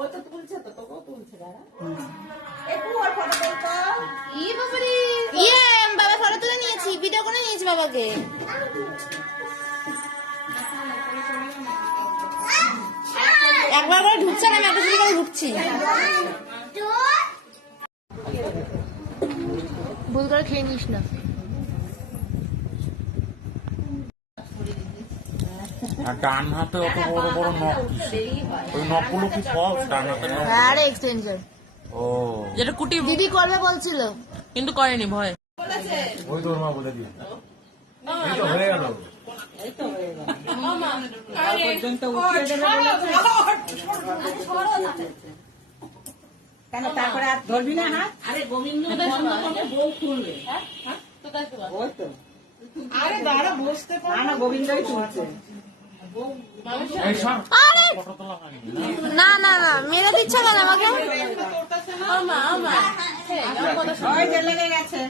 ও তো তুলছে তো, তোকেও তুলছে। বাবা ফটো তুলে নিয়েছি, ভিডিও করে নিয়েছি বাবাকে। একবার করে ঢুকছে না, আমি একটা শুরু করে ঢুকছি। ভুল করে খেয়ে নিস না। ডান হাতে অত বড় বড় নখ, ওই নখগুলো কি ফলস? ডান হাতে নখ? আরে এক্সটেনশন। ও, যেটা কুটি দিদি করবে বলছিল কিন্তু করেনি ভয়। ওই তোর মা বলে দিয়ে এই তো হয়ে গেল। কেন তারপরে আর ধরবি না হাত? আরে গোবিন্দ বউ তুলবে। ওই তো, আরে দাঁড়া বসতে পারে না, গোবিন্দই তুলছে। না না না, মেরে দিচ্ছে কেন আমাকে? ওই যে লেগে গেছে।